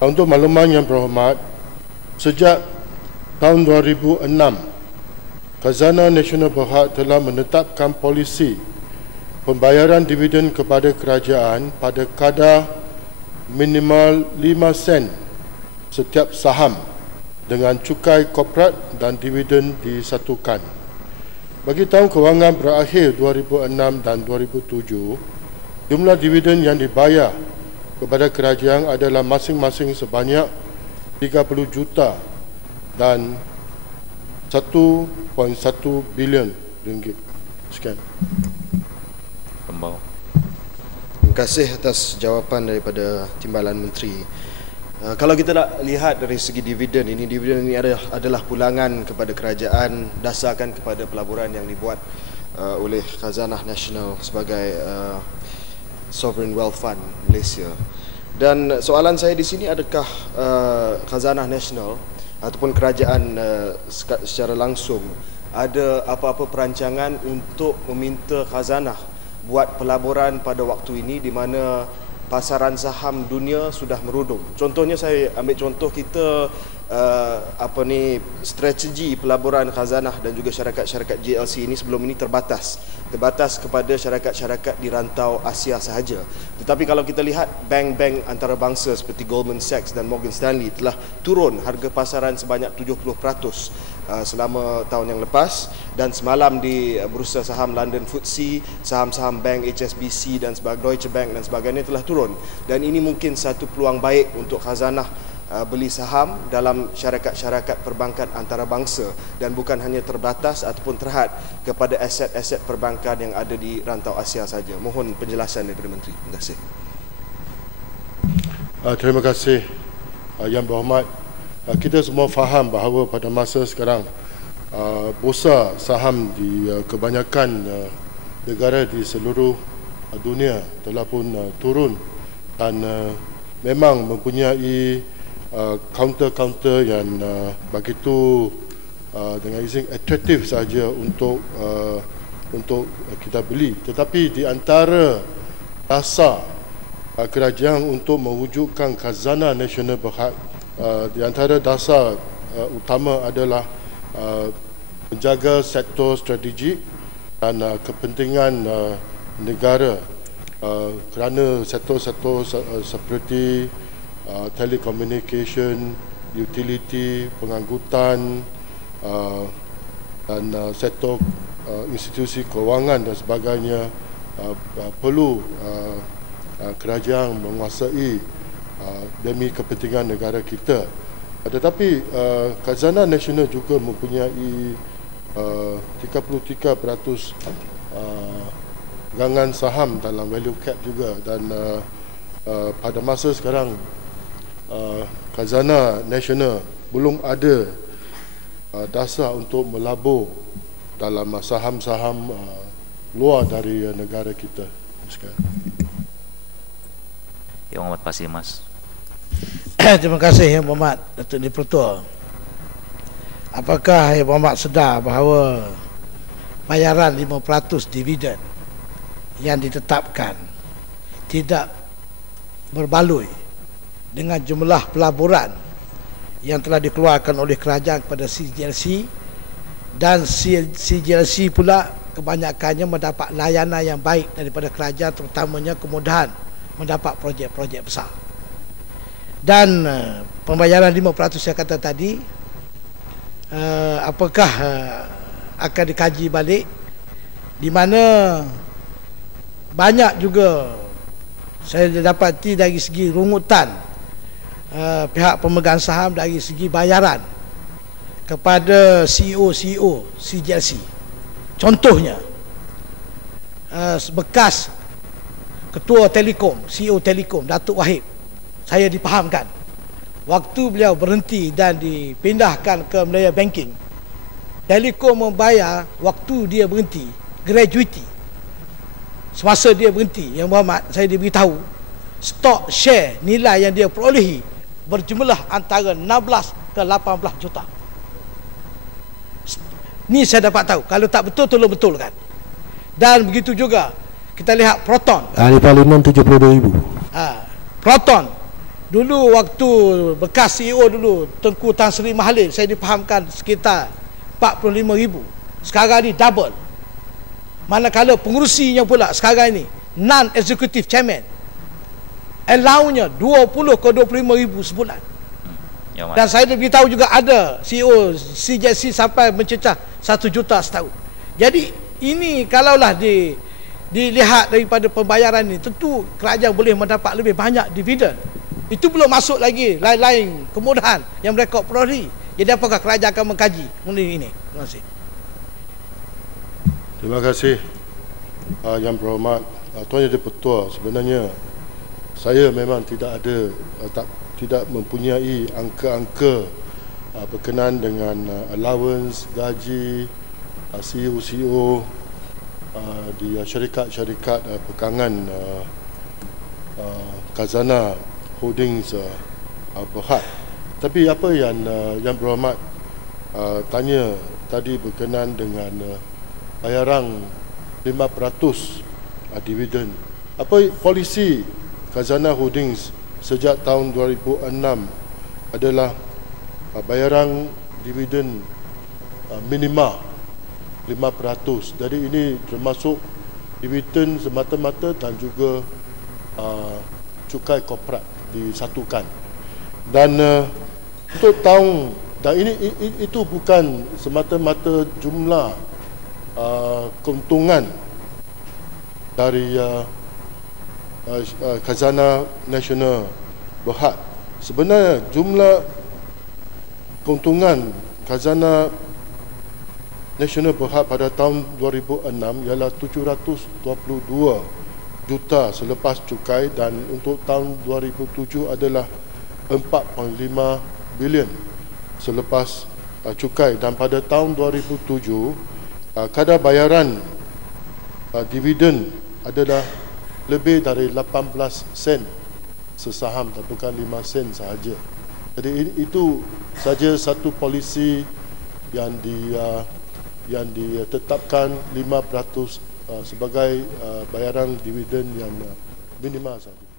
Untuk makluman yang berhormat, sejak tahun 2006, Khazanah Nasional Berhad telah menetapkan polisi pembayaran dividen kepada kerajaan pada kadar minimal 5 sen setiap saham dengan cukai korporat dan dividen disatukan. Bagi tahun kewangan berakhir 2006 dan 2007, jumlah dividen yang dibayar kepada kerajaan adalah masing-masing sebanyak 30 juta dan 1.1 bilion ringgit. Sekian. Kembang. Terima kasih atas jawapan daripada Timbalan Menteri. Kalau kita nak lihat dari segi dividen ini adalah pulangan kepada kerajaan dasarkan kepada pelaburan yang dibuat oleh Khazanah Nasional sebagai Sovereign Wealth Fund Malaysia. Dan soalan saya di sini, adakah Khazanah Nasional ataupun kerajaan secara langsung ada apa-apa perancangan untuk meminta khazanah buat pelaburan pada waktu ini di mana pasaran saham dunia sudah merudum. Contohnya, saya ambil contoh kita strategi pelaburan khazanah dan juga syarikat-syarikat JLC ini sebelum ini terbatas kepada syarikat-syarikat di rantau Asia sahaja. Tetapi kalau kita lihat bank-bank antarabangsa seperti Goldman Sachs dan Morgan Stanley telah turun harga pasaran sebanyak 70% selama tahun yang lepas, dan semalam di bursa saham London FTSE, saham-saham bank HSBC dan Deutsche Bank dan sebagainya telah turun. Dan ini mungkin satu peluang baik untuk khazanah beli saham dalam syarikat-syarikat perbankan antarabangsa dan bukan hanya terbatas ataupun terhad kepada aset-aset perbankan yang ada di rantau Asia saja. Mohon penjelasan daripada Menteri. Terima kasih. Terima kasih Yang Berhormat. Kita semua faham bahawa pada masa sekarang bursa saham di kebanyakan negara di seluruh dunia telah pun turun dan memang mempunyai counter-counter yang begitu dengan izin atraktif saja untuk kita beli. Tetapi di antara dasar kerajaan untuk mewujudkan Khazanah Nasional Berhad, di antara dasar utama adalah menjaga sektor strategik dan kepentingan negara, kerana sektor-sektor seperti telekomunikasi, utility, pengangkutan dan sektor institusi kewangan dan sebagainya perlu kerajaan menguasai demi kepentingan negara kita. Tetapi Khazanah Nasional juga mempunyai 33% gangan saham dalam value cap juga, dan pada masa sekarang Khazanah Nasional belum ada dasar untuk melabur dalam saham-saham luar dari negara kita. Yang Amat Pasir Mas. Terima kasih Yang Berhormat Datuk Dipertua. Apakah Yang Berhormat sedar bahawa bayaran 5% dividen yang ditetapkan tidak berbaloi dengan jumlah pelaburan yang telah dikeluarkan oleh kerajaan kepada CGLC, dan CGLC pula kebanyakannya mendapat layanan yang baik daripada kerajaan, terutamanya kemudahan mendapat projek-projek besar. Dan pembayaran 5% saya kata tadi, apakah akan dikaji balik, di mana banyak juga saya dapati dari segi rungutan pihak pemegang saham dari segi bayaran kepada CEO-CEO CGLC. Contohnya bekas Ketua Telekom, CEO Telekom, Datuk Wahid, saya dipahamkan waktu beliau berhenti dan dipindahkan ke Malaya Banking, Telekom membayar waktu dia berhenti gratuity. Semasa dia berhenti, Yang Berhormat, saya diberitahu stok share nilai yang dia perolehi berjumlah antara 16 ke 18 juta. Ni saya dapat tahu. Kalau tak betul, tolong betulkan. Dan begitu juga kita lihat Proton. Ahli Parlimen 72,000. Proton Dulu waktu bekas CEO dulu Tengku Tan Sri Mahalin, saya difahamkan sekitar 45,000. Sekarang ni double. Manakala pengurusinya pula sekarang ni non-executive chairman, allowance-nya 20 ke 25,000 sebulan. Yang Dan mana? saya beritahu juga ada CEO CJC sampai mencecah 1 juta setahun. Jadi ini kalaulah dilihat daripada pembayaran ini, tentu kerajaan boleh mendapat lebih banyak dividen. Itu belum masuk lagi lain-lain kemudahan yang mereka peroleh. Jadi apakah kerajaan akan mengkaji mengenai ini? Terima kasih. Terima kasih Yang Berhormat Tuan Yang di-Pertua. Sebenarnya saya memang tidak mempunyai angka-angka berkenaan dengan allowance, gaji CEO di syarikat-syarikat pegangan Khazanah Holdings Berhad. Tapi apa yang Berhormat tanya tadi berkenaan dengan bayaran 5% dividen. Apa polisi Khazanah Holdings sejak tahun 2006 adalah bayaran dividen minima 5%. Jadi ini termasuk dividen semata-mata dan juga cukai korporat disatukan. Dan untuk tahun, dan itu bukan semata-mata jumlah keuntungan dari Khazanah Nasional Berhad. Sebenarnya jumlah keuntungan Khazanah Nasional Berhad pada tahun 2006 ialah 722 juta selepas cukai, dan untuk tahun 2007 adalah 4.5 bilion selepas cukai. Dan pada tahun 2007 kadar bayaran dividen adalah lebih dari 18 sen sesaham, dan bukan 5 sen sahaja. Jadi itu saja satu polisi yang ditetapkan 5% sebagai bayaran dividen yang minima sahaja.